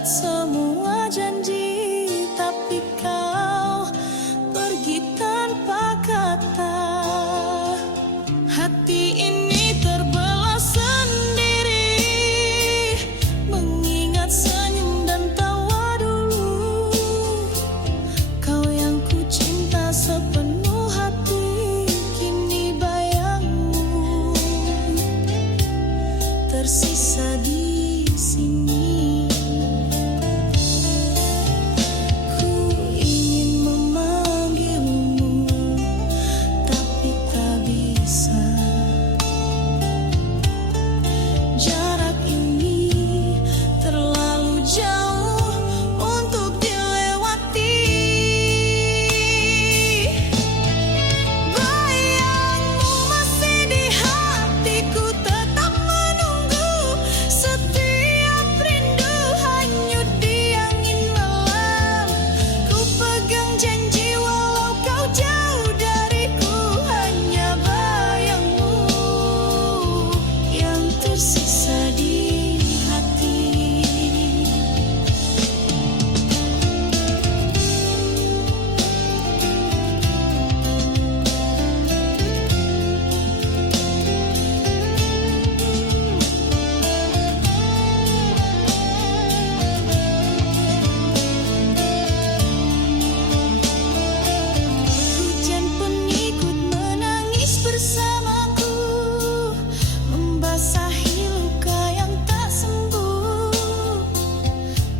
buat semua janji, tapi kau pergi tanpa kata. Hati ini terbelah sendiri, mengingat senyum dan tawa dulu. Kau yang ku cinta sepenuh hati, kini bayangmu tersisa di sini. Ku ingin memanggilmu, tapi tak bisa. Jarak ini terlalu jauh untuk dilewati. Bayangmu masih di hatiku, tetap menunggu. Setiap rindu hanyut di angin malam. Ku pegang janji walau kau jauh dariku, hanya bayangmu yang tersisa di hati. Hujan pun ikut menangis bersamaku, membasahi luka yang tak sembuh.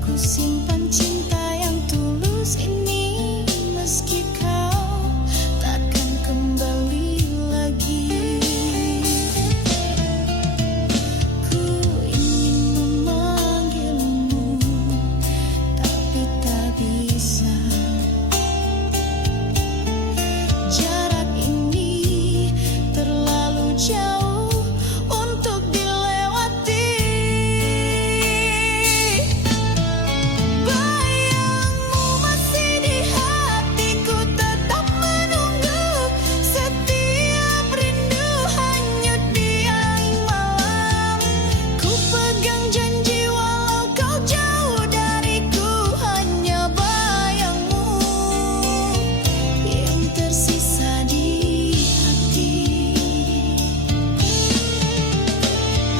Ku simpan cinta yang tulus ini, meski kau takkan kembali lagi. Ku ingin memanggilmu, tapi tak bisa. Jarak ini terlalu jauh untuk dilewati. Bayangmu masih di hatiku, tetap menunggu. Setiap rindu hanyut di angin malam. Ku pegang janji walau kau jauh dariku, hanya bayangmu yang tersisa di hati.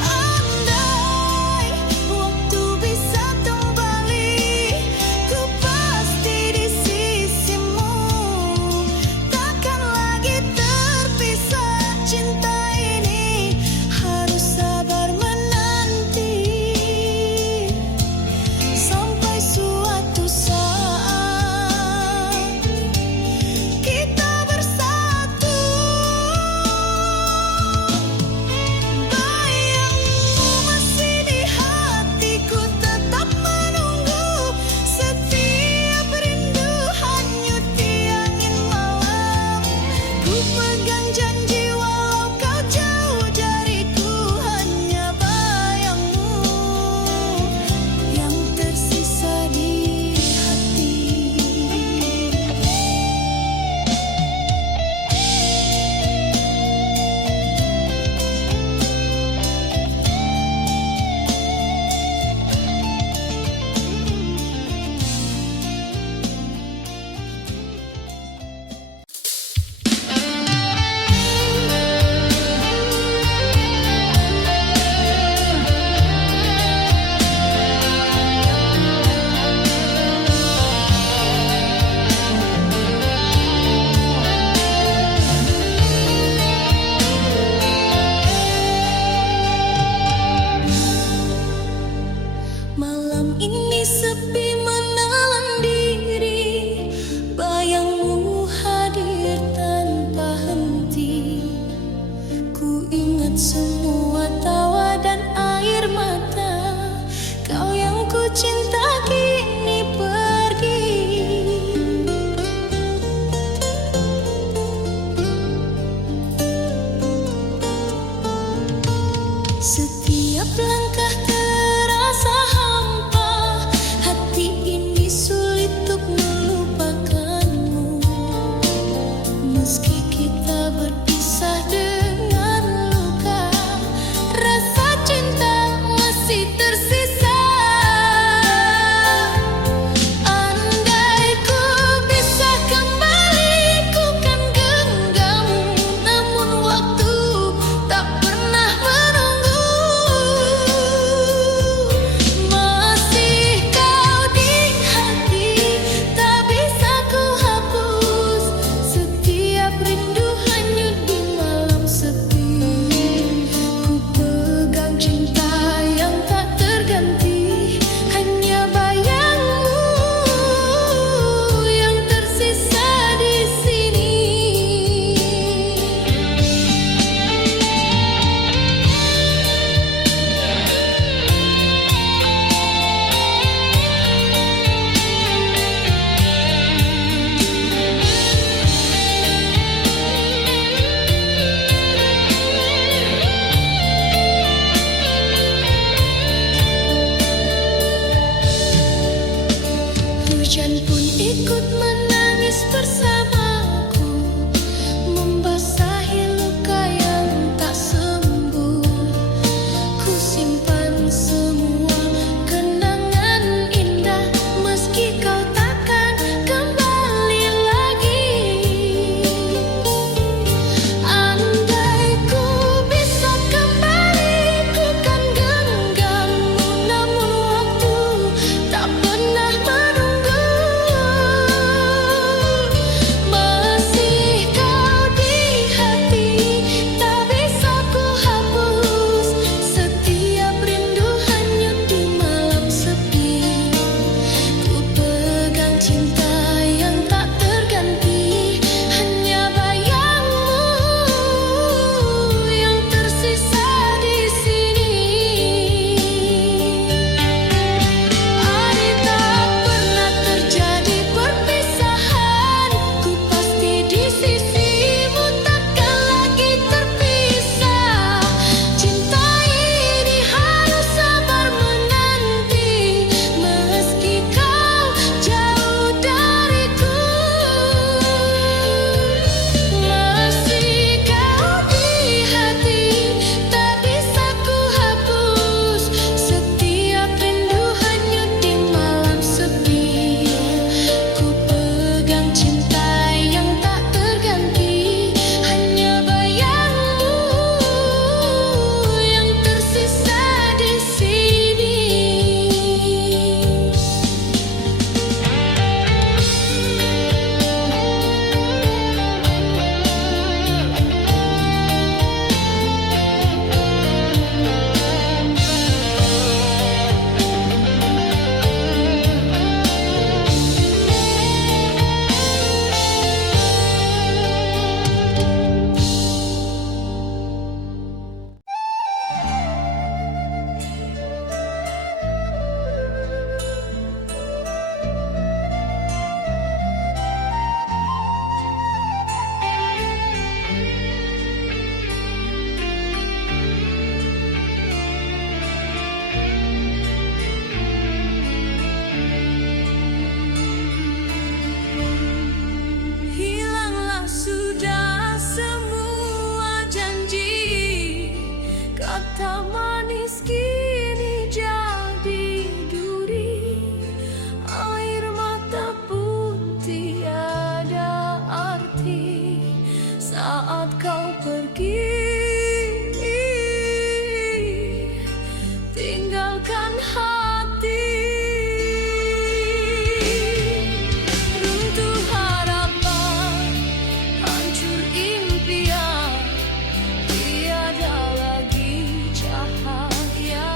Andai waktu bisa kembali, ku pasti di sisimu. Takkan lagi terpisah, cinta ini harus sabar menanti. Sampai suatu saat kita bersatu. Bayangmu masih di hatiku, tetap menunggu. Setiap rindu hanyut di angin malam. Ku pegang janji walau kau jauh dariku, hanya bayangmu yang tersisa di hati. Malam ini sepi menelan diri, bayangmu hadir tanpa henti. Ku ingat semua tawa dan air mata, kau yang ku cinta kini pergi. Setiap langkah terasa hampa, hati ini sulit untuk melupakanmu. Meski kita berpisah dengan luka, rasa cinta masih tersisa. ikut menangis bersamaku, membasahi luka yang tak sembuh. Ku simpan semua kenangan indah, meski kau takkan kembali lagi. Andai ku bisa kembali, ku kan genggammu, namun waktu tak pernah menunggu. Masih kau di hati, tak bisa ku hapus. Setiap rindu hanyut di malam sepi. Ku pegang cinta yang tak terganti, hanya bayangmu yang tersisa di sini. Andai tak pernah terjadi perpisahan, ku pasti di sisimu, takkan lagi terpisah. Cinta ini harus sabar menanti, meski kau jauh dariku. Masih kau di hati, tak bisa ku hapus. Setiap rindu hanyut di malam sepi. Ku pegang cinta yang tak terganti, hanya bayangmu yang tersisa di sini. Hilanglah sudah semua janji, kata manis kini jadi duri. Air mata pun tiada arti saat kau pergi, tinggalkan hati. Runtuh harapan, hancur impian, tiada lagi cahaya.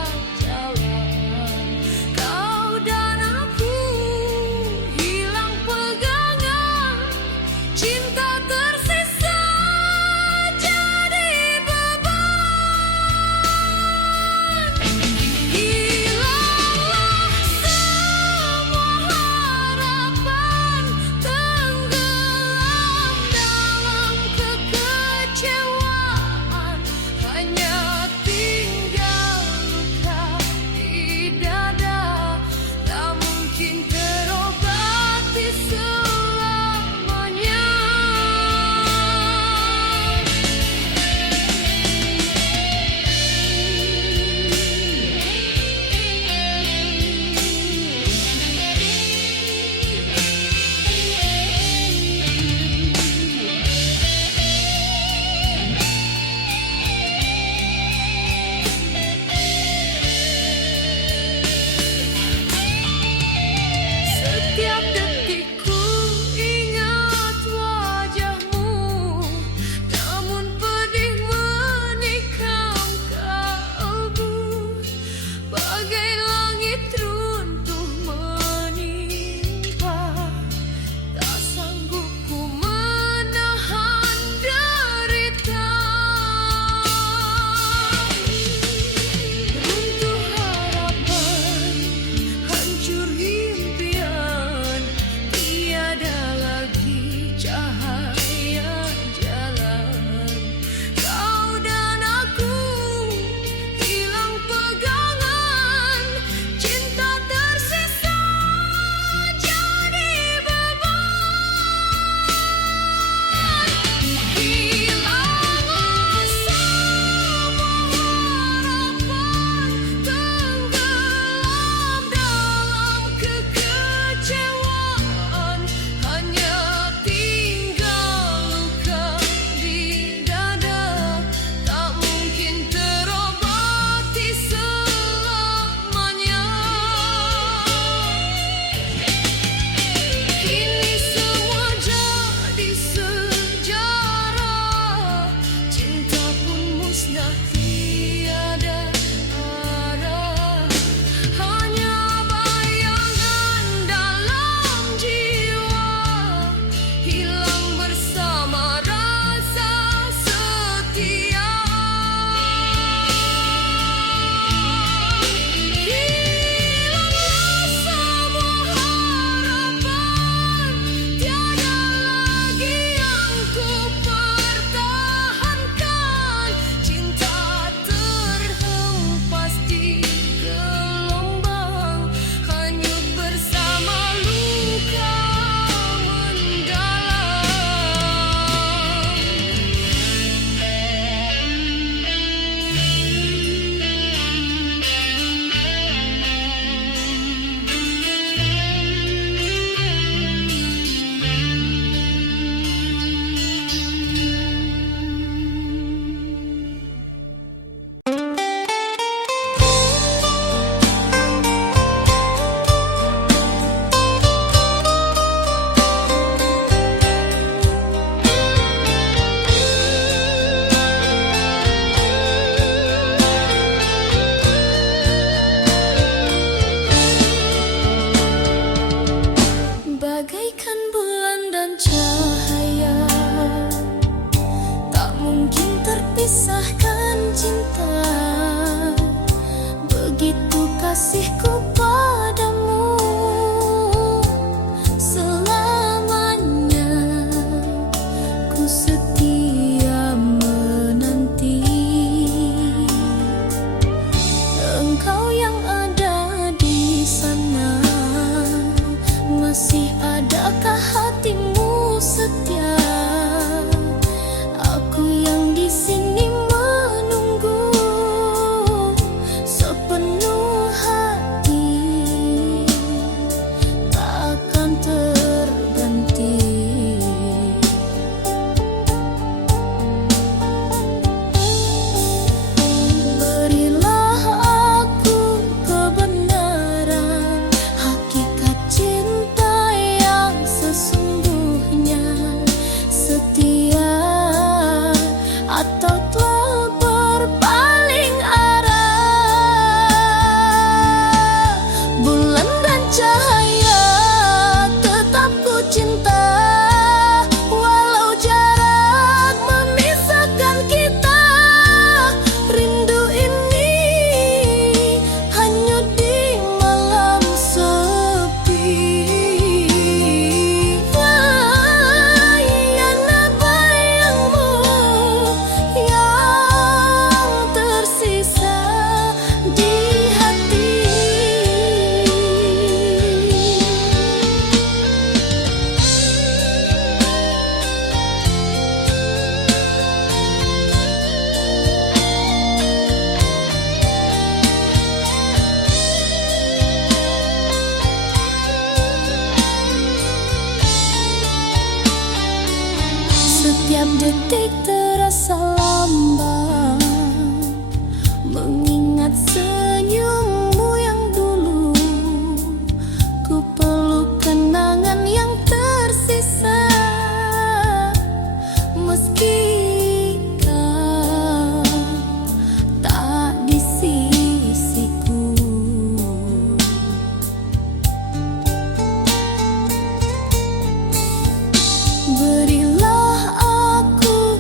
kasihku padamu selamanya. Ku setia menanti engkau yang ada di sana. Masih adakah hatimu setia? Aku yang di sini menunggu sepenuh hati, takkan terganti. Berilah aku kebenaran, hakikat cinta yang sesungguhnya. Setia atau telah berpaling arah. Bulan dan cahaya tetap ku cinta, walau jarak memisahkan kita. Rindu ini hanyut di malam sepi. Yana bayangmu yang tersisa di hati. Setiap detik terasa lambat, mengingat senyummu yang dulu. Ku peluk kenangan yang tersisa, meski kau tak di sisiku. Berilah aku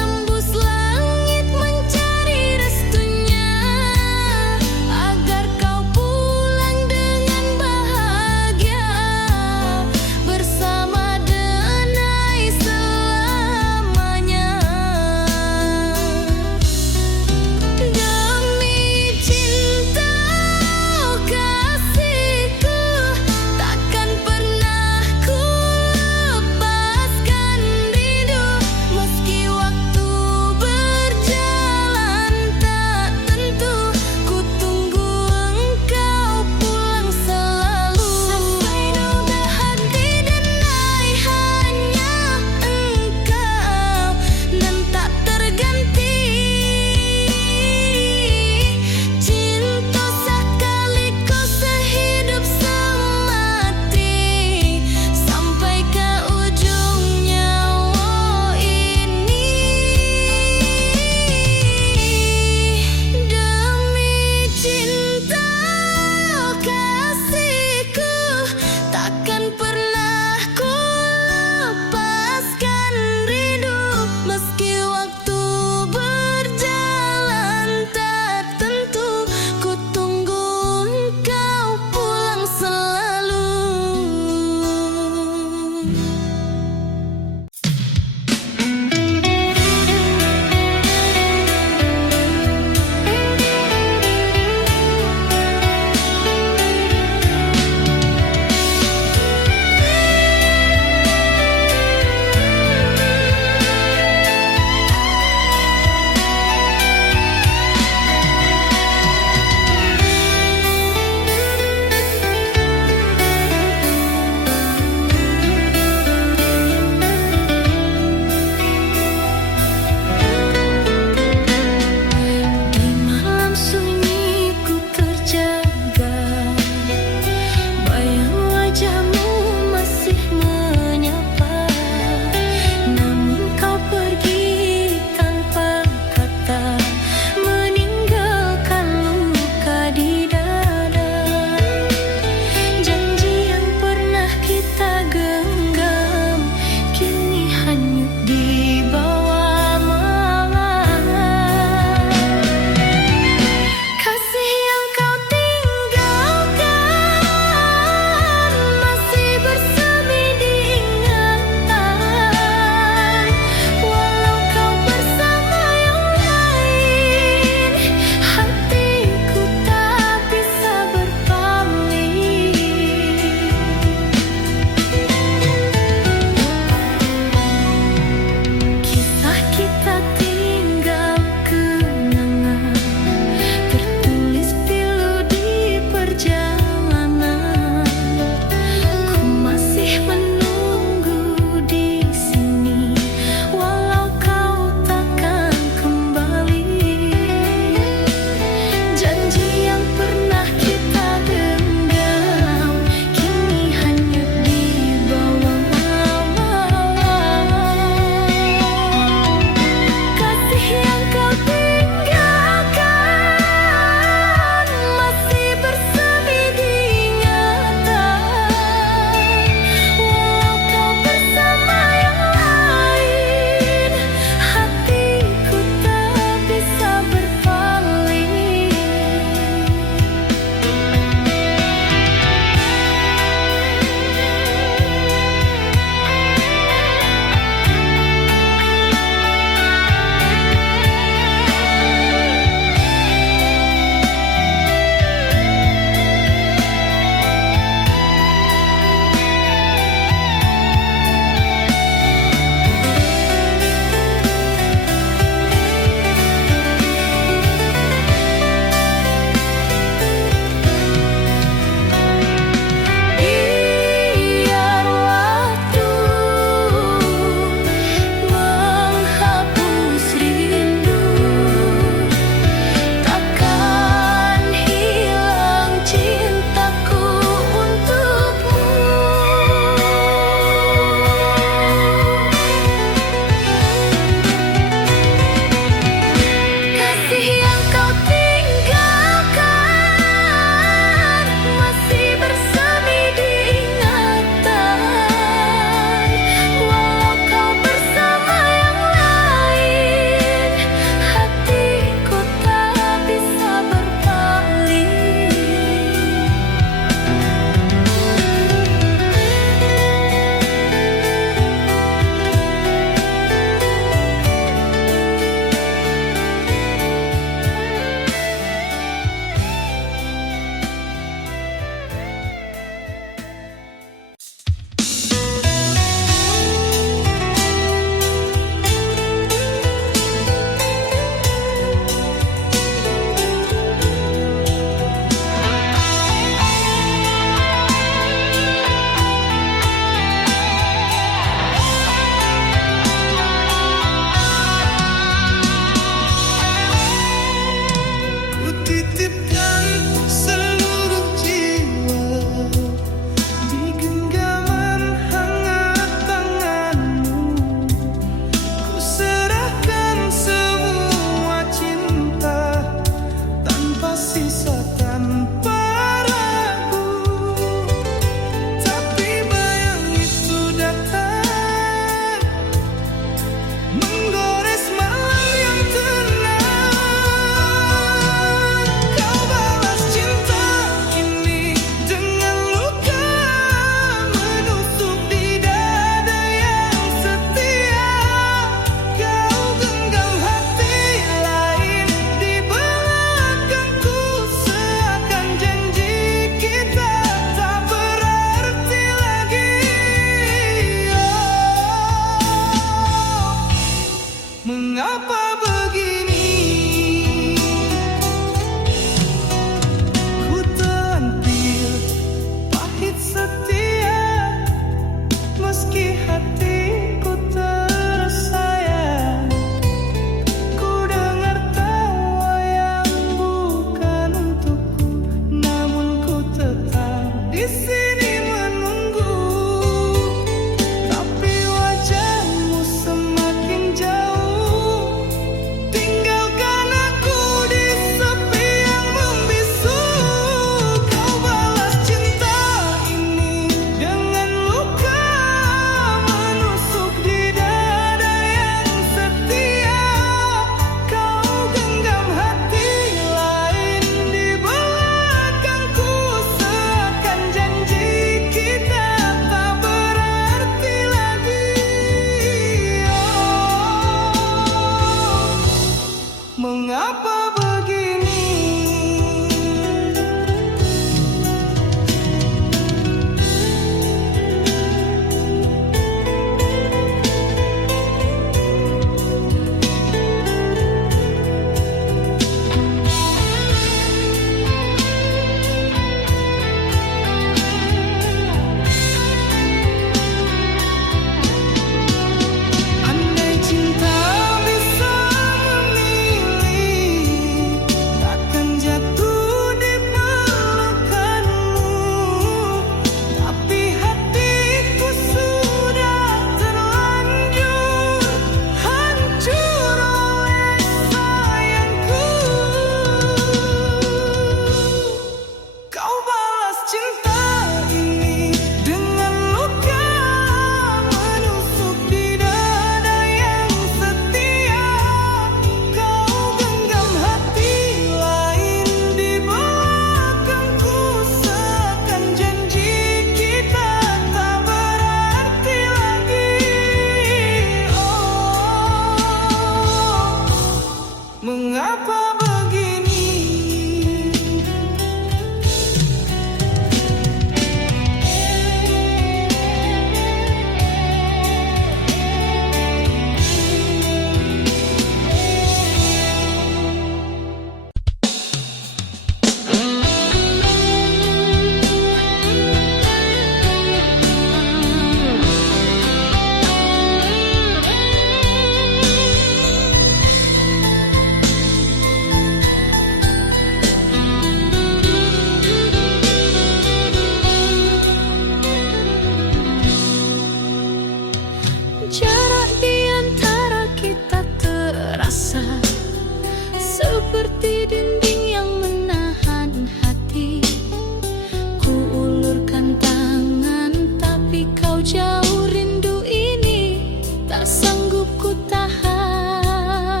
ku tahan.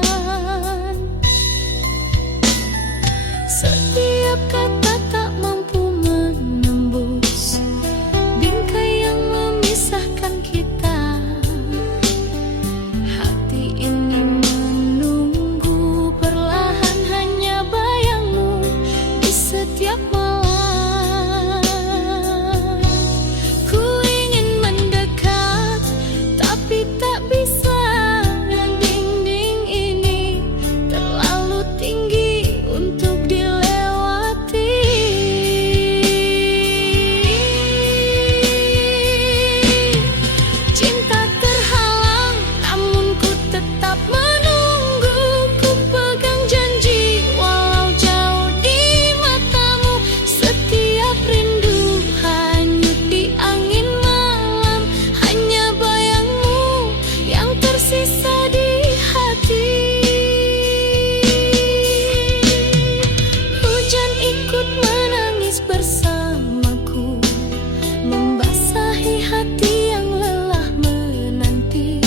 Setiap kata tak mampu menembus bingkai yang memisahkan kita. Hati ini menunggu perlahan hanya bayangmu di setiap malam. Ku ingin mendekat tapi tak bisa. Dinding ini terlalu tinggi untuk dilewati. Cinta terhalang namun ku tetap menunggu. Ku pegang janji walau jauh di matamu. Setiap rindu hanyut di angin malam. Hanya bayangmu yang tersisa di hati. Hujan ikut menangis bersamaku, membasahi hati yang lelah menanti.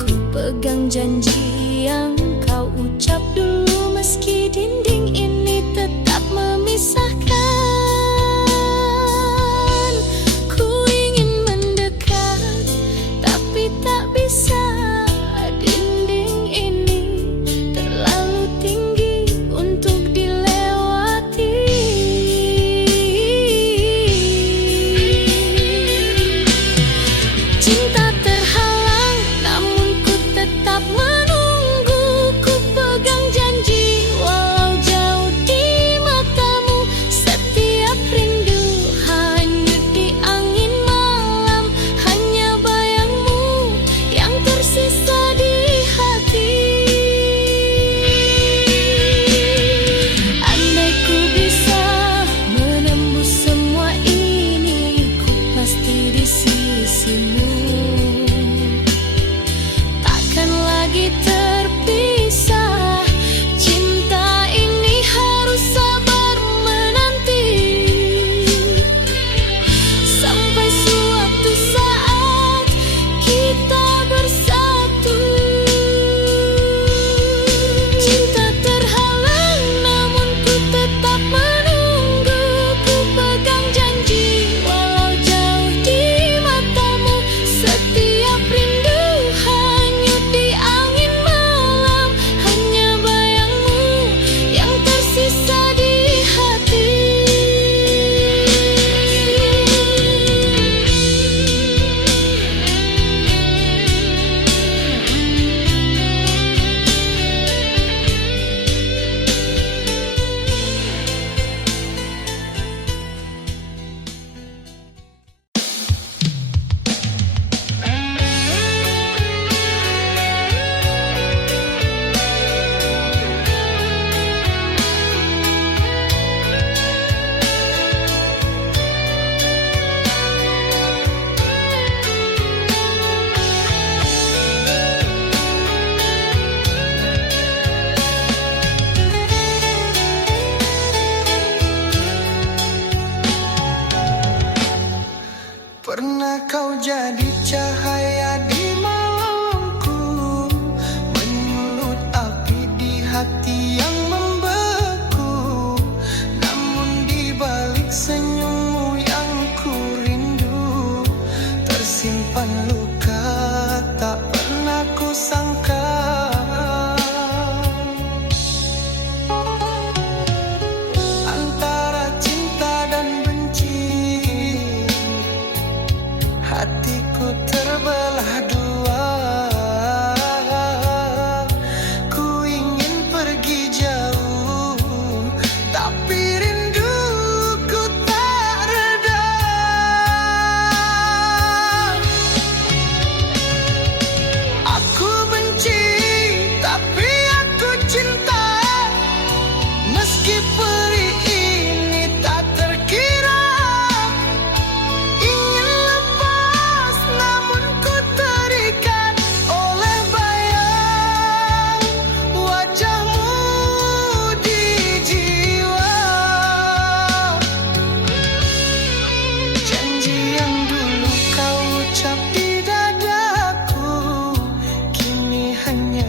Ku pegang janji yang kau ucap dulu, meski dinding ini tetap memisahkan. Ku ingin mendekat tapi tak bisa. Dinding ini terlalu tinggi untuk dilewati. Cinta terhalang namun ku tetap menunggu. Ku pegang janji walau jauh di matamu. Setiap rindu hanyut di angin malam. Hanya bayangmu yang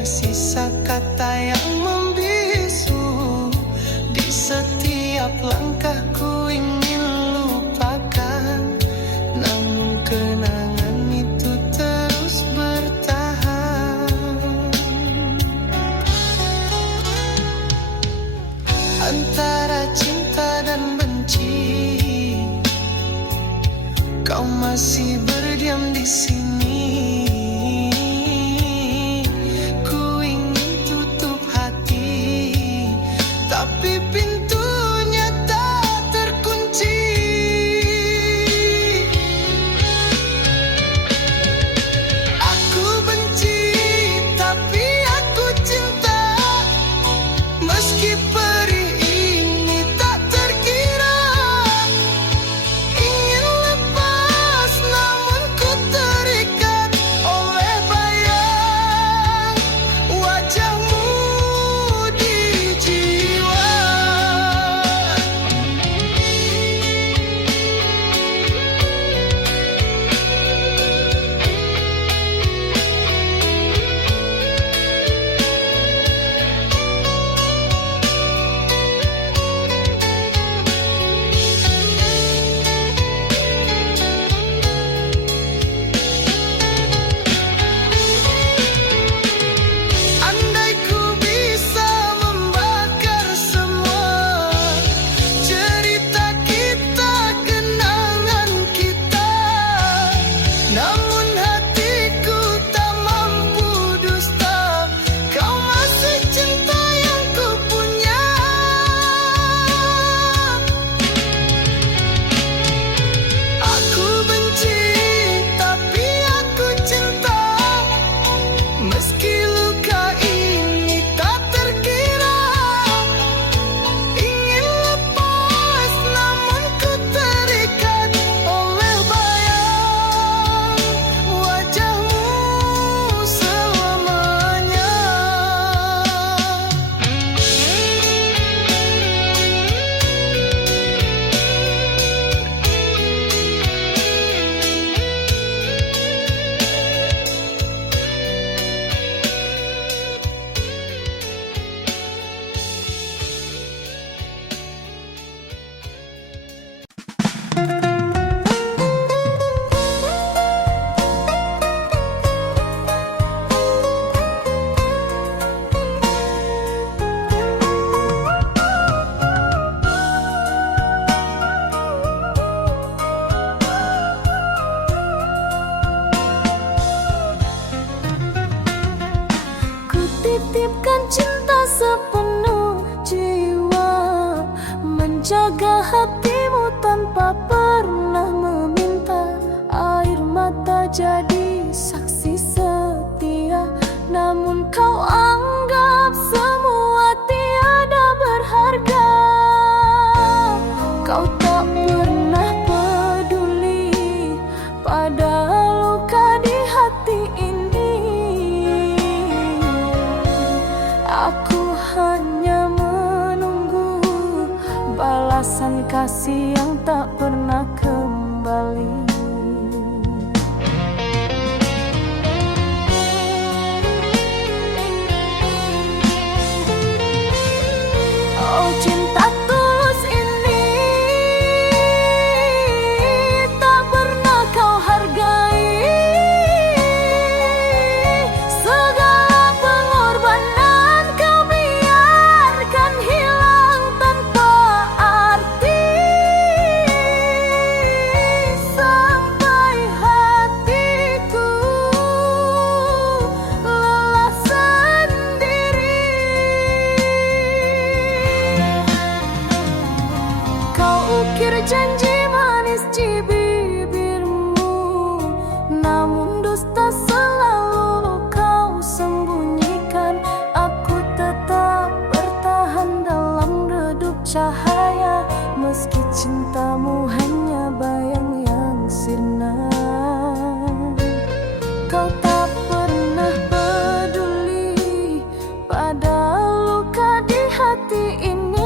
tersisa kata yang membisu. Di setiap langkahku ingin lupakan, namun kenangan itu terus bertahan. Antara cinta dan benci, kau masih berdiam di sini. Ku ingin tutup hati, tapi pintunya tak terkunci. Aku benci, tapi aku cinta. Meski perih ini tak terkira, ingin lepas namun ku terikat oleh bayang wajahmu di jiwa. Andai ku bisa membakar semua cerita kita, kenangan kita, namun hatiku tak mampu dusta. Kau masih cinta yang ku punya. Aku benci, tapi aku cinta. Meski luka ini tak terkira, ingin lepas namun ku terikat oleh bayang wajahmu selamanya. Ku titipkan cinta sepenuh jiwa, menjaga hatimu tanpa pernah meminta. Air mata jadi saksi setia, namun kau anggap semua tiada berharga. Kau tak pernah peduli pada luka di hati ini. Aku hanya menunggu balasan kasih yang tak pernah kembali. Oh, cinta tulus ini tak pernah kau hargai. Segala pengorbanan kau biarkan hilang tanpa arti. Sampai hatiku lelah sendiri. Kau ukir janji manis di bibirmu, namun dusta selalu kau sembunyikan. Aku tetap bertahan dalam redup cahaya, meski cintamu hanya bayang yang sirna. Kau tak pernah peduli pada luka di hati ini.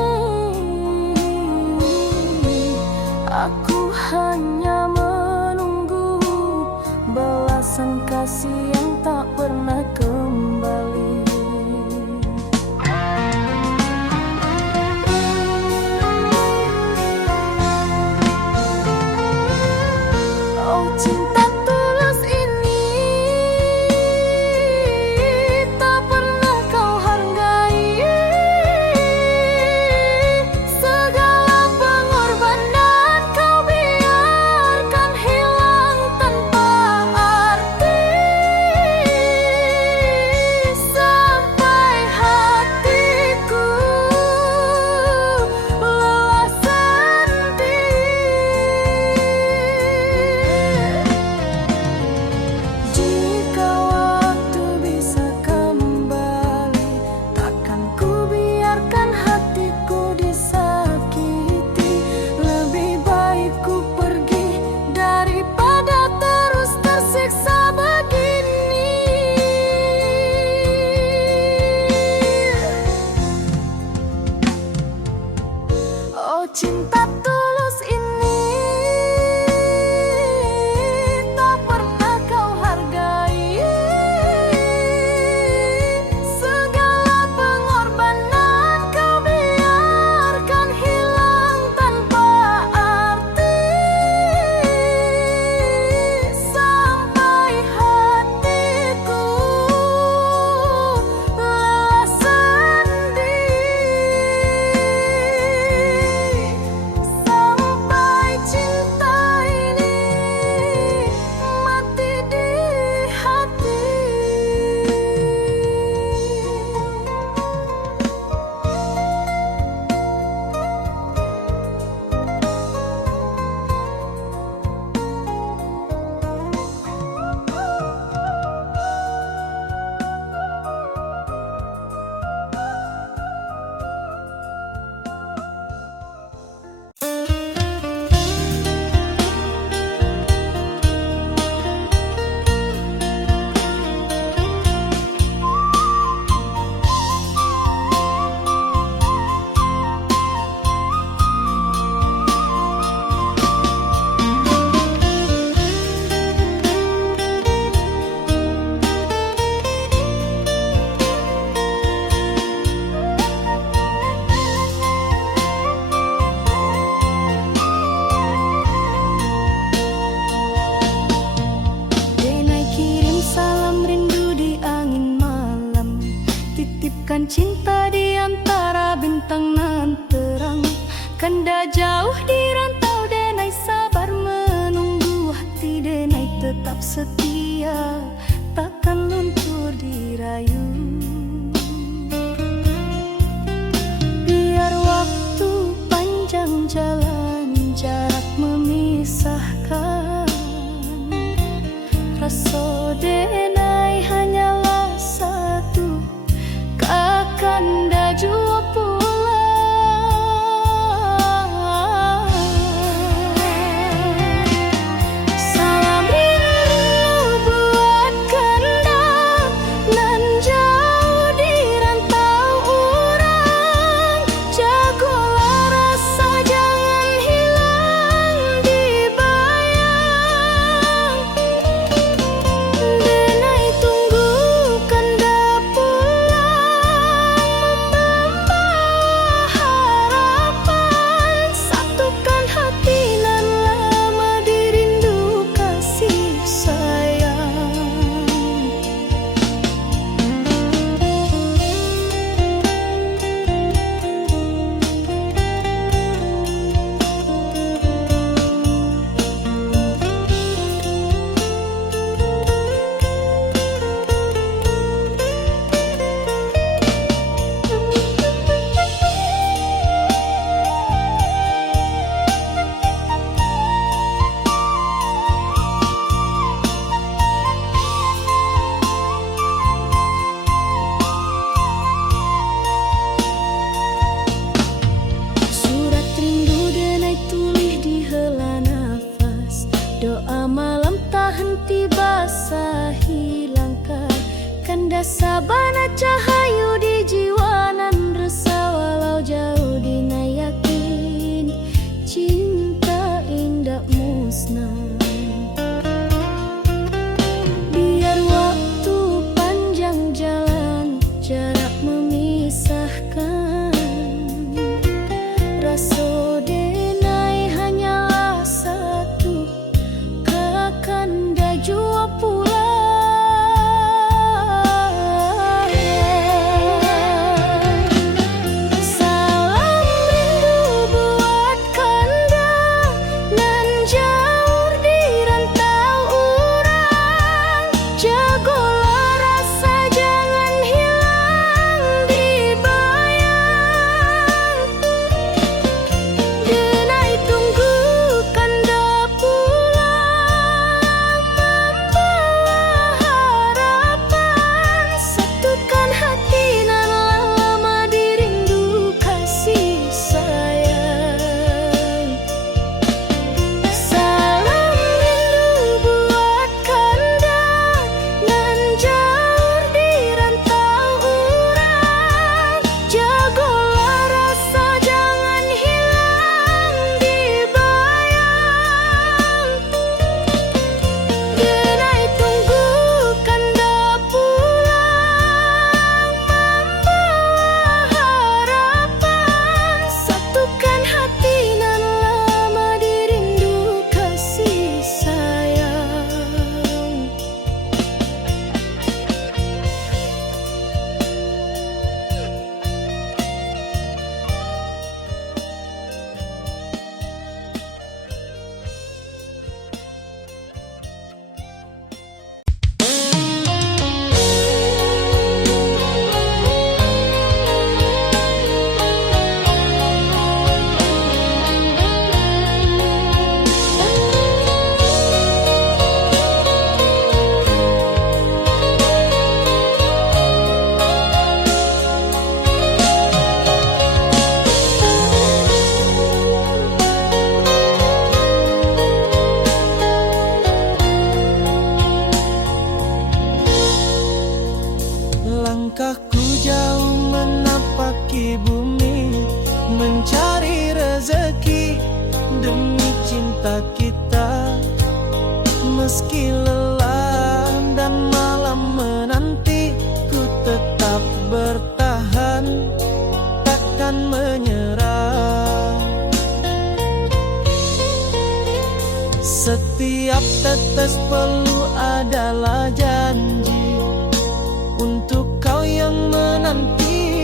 Bagaikan cinta di antara bintang nan terang, kanda jauh di rantau denai sabar menunggu, hati denai tetap setia, takkan luntur dirayu. Biar waktu panjang jalan, jarak memisahkan, rasa denai hanyalah satu, kakanda jua pulang. Salam rindu buat kanda nan jauh di rantau urang, jagolah rasa jangan hilang dibayang. Denai tunggu kanda pulang, membawa harapan, satukan hati nan lama dirindu kasih sayang. Surat rindu denai tulis di hela nafas, doa malam tak henti basahi langkah, kanda sabana cahayu di jiwa nan resah, walau jauh dina yakin cinta indah musnah. Biar waktu panjang jalan, jarak memisahkan, rasa denai hanyalah satu, kakanda jua pulang. Salam rindu buat kanda nan jauh di rantau urang, jagolah rasa jangan hilang dibayang. Denai tunggu kanda pulang, membawa harapan, satukan hati nan lama dirindu kasih sayang. Salam rindu buat kanda nan jauh di rantau urang, jagolah rasa jangan hilang dibayang. Denai tunggu kanda pulang, membawa harapan, satukan hati nan lama dirindu kasih sayang. Langkahku jauh menapaki bumi, mencari rezeki demi cinta kita. Meski lelah dan malam menanti, ku tetap bertahan, takkan menyerah. Setiap tetes peluh adalah janji untuk kau yang menanti.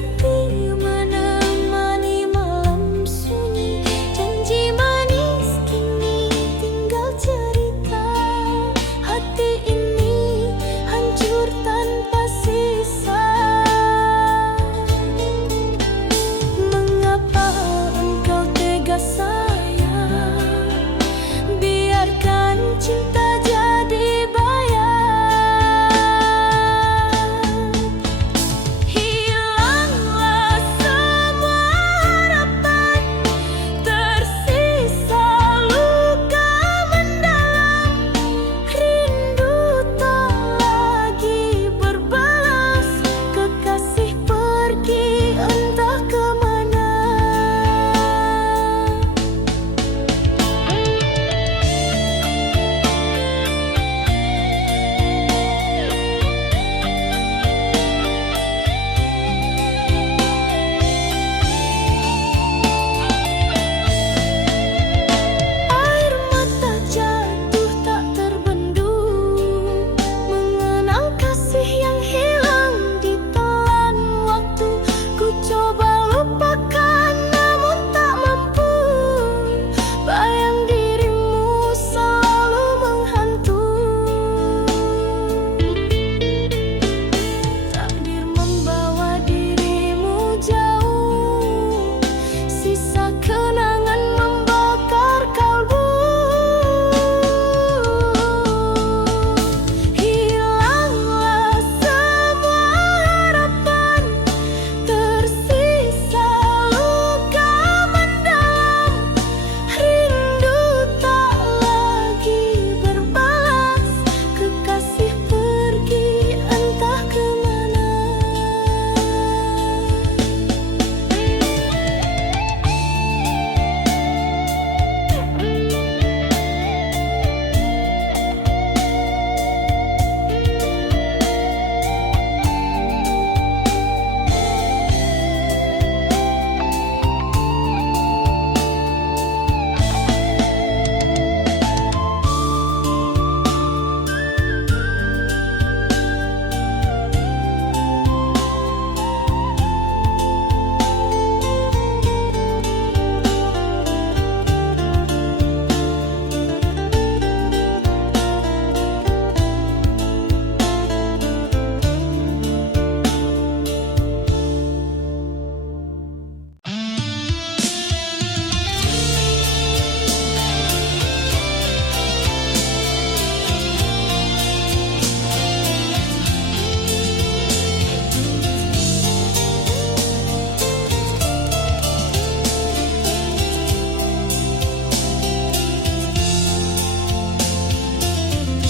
sepi menemani malam sunyi. Janji manis kini tinggal cerita. Hati ini hancur tanpa sisa. Mengapa engkau tega sayang? Biarkan cinta jadi bayang. Hilanglah semua harapan, tersisa luka mendalam. Rindu tak lagi berbalas, kekasih pergi entah kemana. Air mata jatuh tak terbendung, mengenang kasih yang hilang ditelan waktu. Ku coba lupakan namun tak mampu, bayang dirimu selalu menghantui. Takdir membawa dirimu jauh, sisa kenangan membakar kalbu. Hilanglah semua harapan, tersisa luka mendalam. Rindu tak lagi berbalas, kekasih pergi entah kemana.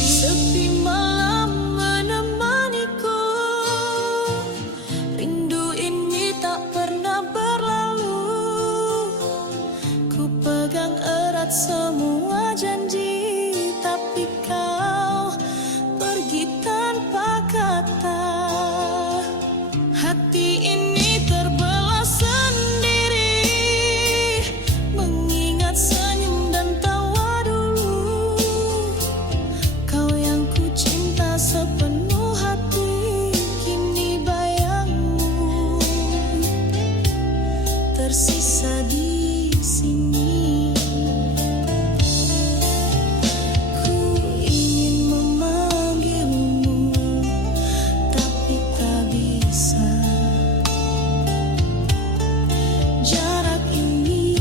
Sepi malam menemaniku, rindu ini tak pernah berlalu. Ku pegang erat semua janji, tapi kau pergi tanpa kata. Hati ini terbelah sendiri, mengingat senyum dan tawa dulu. Kau yang ku cinta sepenuh hati, kini bayangmu tersisa di sini. Ku ingin memanggilmu, tapi tak bisa. Jarak ini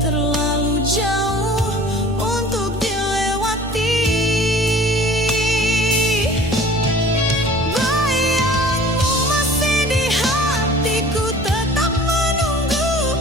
terlalu jauh untuk dilewati. Bayangmu masih di hatiku, tetap menunggu.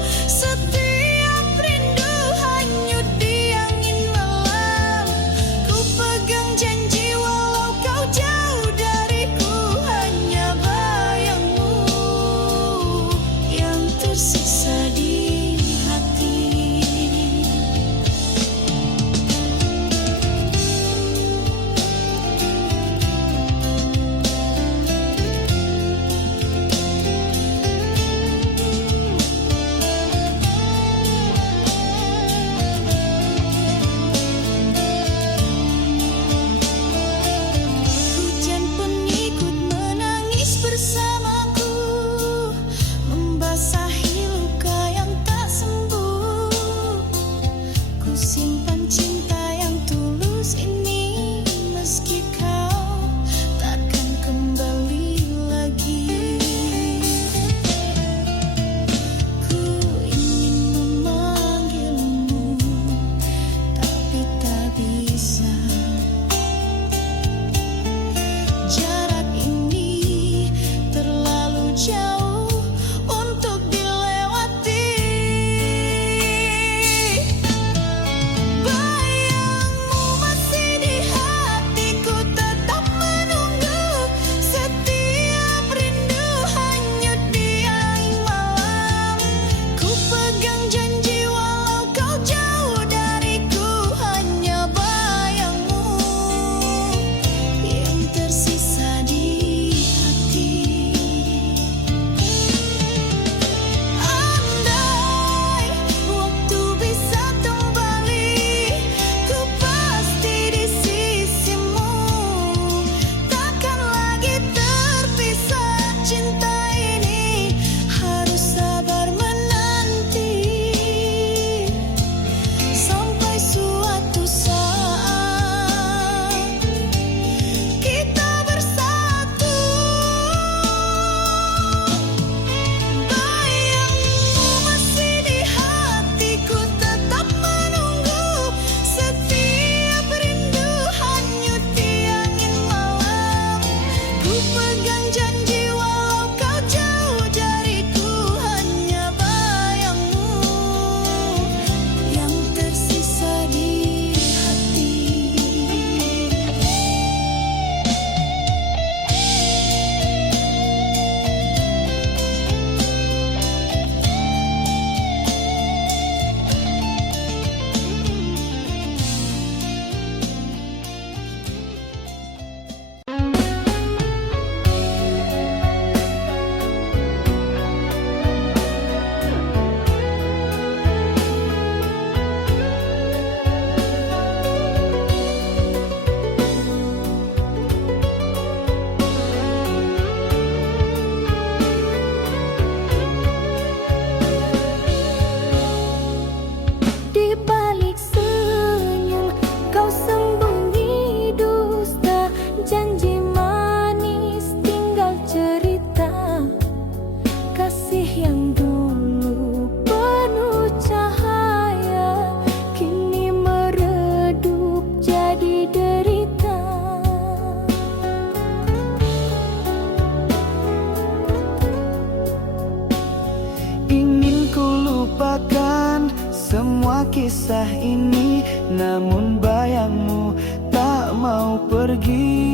kisah ini, namun bayangmu tak mau pergi.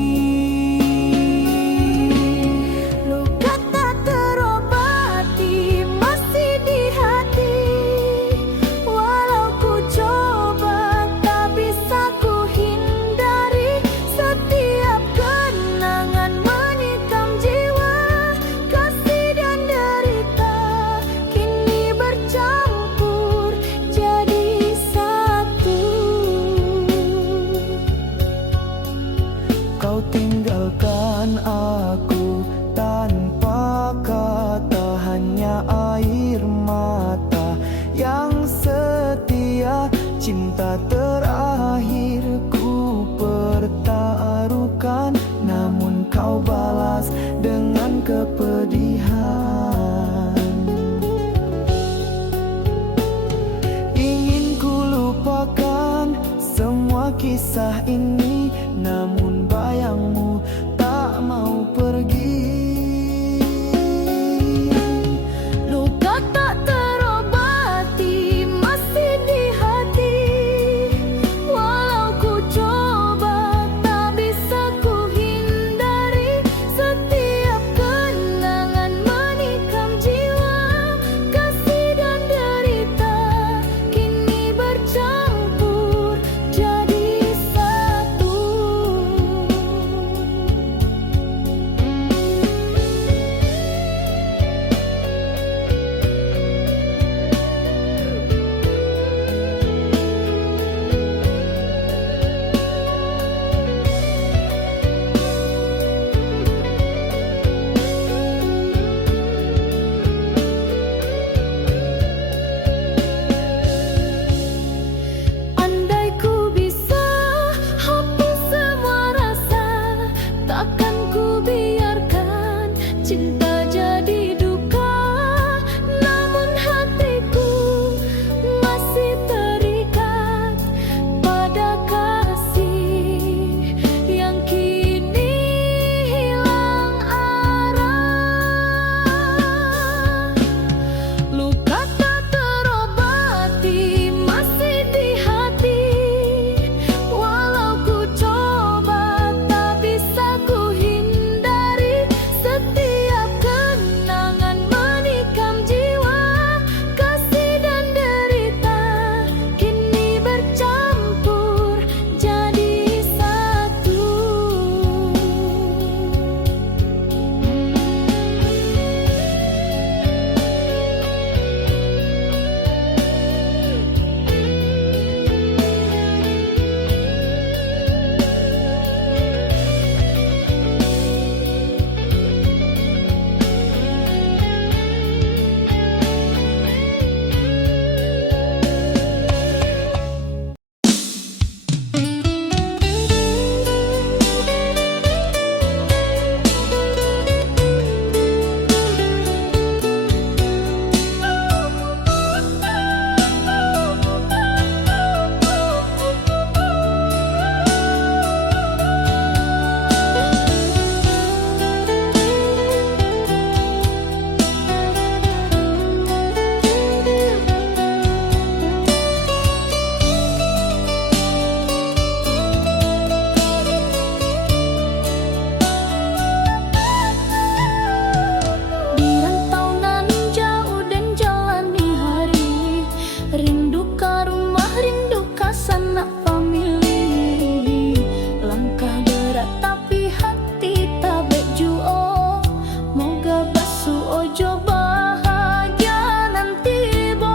Luka tak terobati masih di hati, walau ku coba tak bisa ku hindari. Setiap kenangan menikam jiwa, kasih dan derita kini bercampur jadi satu. Kau tinggalkan aku tanpa kata, hanya air mata yang setia. Cinta terakhirku pertaruhkan, namun kau balas dengan kepedihan. Ingin ku lupakan semua kisah ini, namun bayangmu tak mau pergi. Luka tak terobati masih di hati, walau ku coba tak bisa ku hindari. Setiap kenangan menikam jiwa, kasih dan derita kini bercampur jadi satu. Andai ku bisa hapus semua rasa, takkan ku biarkan cinta jadi duka. Namun hatiku masih terikat pada kasih yang kini hilang arah. Luka tak terobati masih di hati, walau ku coba tak bisa ku hindari. Setiap kenangan menikam jiwa, kasih dan derita kini bercampur jadi satu. Di rantau nan jauh dan jalani hari, rindu ka rumah, rindu ka sanak famili. Langkah berat tapi hati tak bejuo, moga basuh ojo bahagia nanti boy.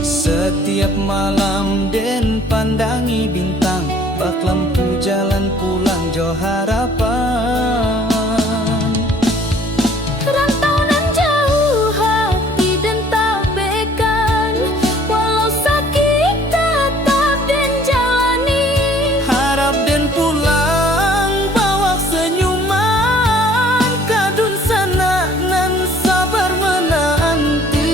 Setiap malam den pandangi bintang, bak lampu jalan pulang jo harapan. Rantau nan jauh hati dan tak bekan, walau sakit tetap dan jalani. Harap den pulang bawa senyuman, kadun sana nan sabar menanti.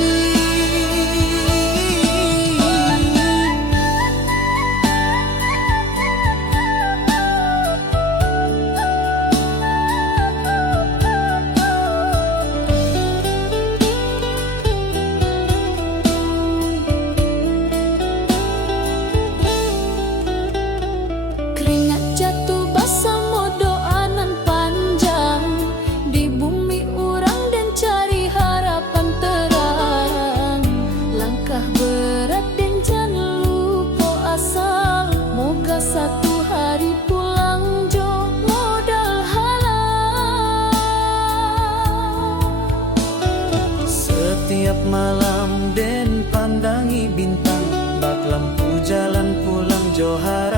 Tiap malam den pandangi bintang, bak lampu jalan pulang johar